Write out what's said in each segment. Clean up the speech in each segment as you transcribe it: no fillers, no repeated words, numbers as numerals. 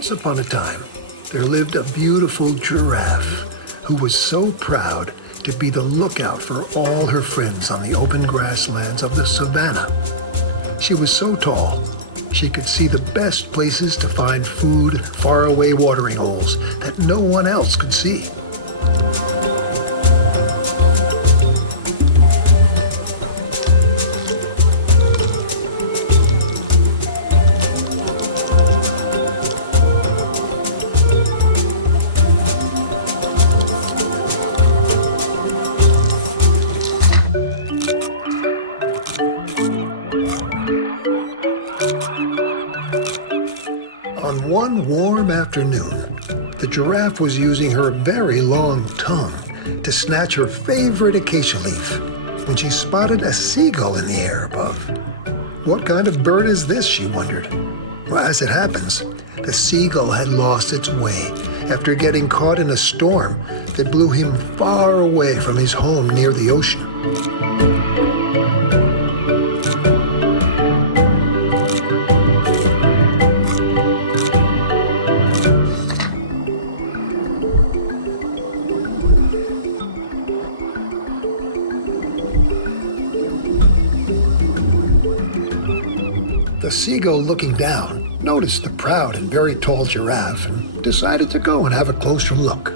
Once upon a time, there lived a beautiful giraffe who was so proud to be the lookout for all her friends on the open grasslands of the savannah. She was so tall, she could see the best places to find food, faraway watering holes that no one else could see. On one warm afternoon, the giraffe was using her very long tongue to snatch her favorite acacia leaf when she spotted a seagull in the air above. What kind of bird is this, she wondered. Well, as it happens, the seagull had lost its way after getting caught in a storm that blew him far away from his home near the ocean. The seagull, looking down, noticed the proud and very tall giraffe and decided to go and have a closer look.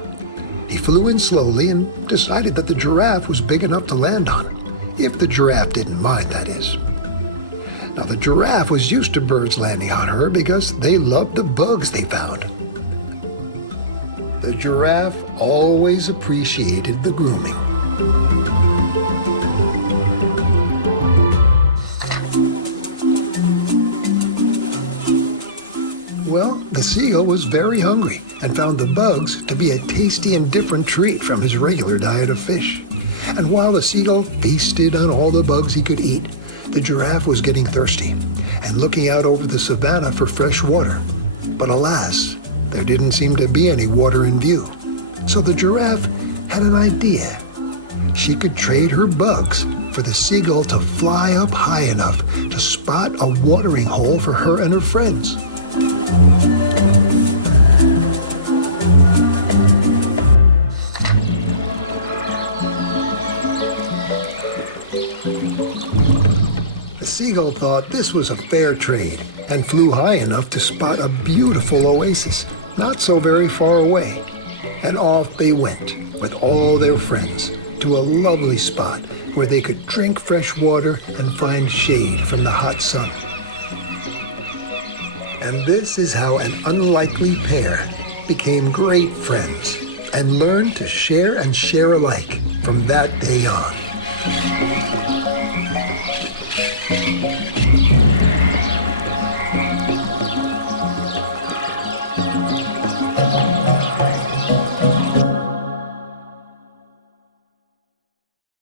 He flew in slowly and decided that the giraffe was big enough to land on, if the giraffe didn't mind, that is. Now, the giraffe was used to birds landing on her because they loved the bugs they found. The giraffe always appreciated the grooming. Well, the seagull was very hungry and found the bugs to be a tasty and different treat from his regular diet of fish. And while the seagull feasted on all the bugs he could eat, the giraffe was getting thirsty and looking out over the savannah for fresh water. But alas, there didn't seem to be any water in view. So the giraffe had an idea. She could trade her bugs for the seagull to fly up high enough to spot a watering hole for her and her friends. The seagull thought this was a fair trade and flew high enough to spot a beautiful oasis not so very far away. And off they went with all their friends to a lovely spot where they could drink fresh water and find shade from the hot sun. And this is how an unlikely pair became great friends and learned to share and share alike from that day on.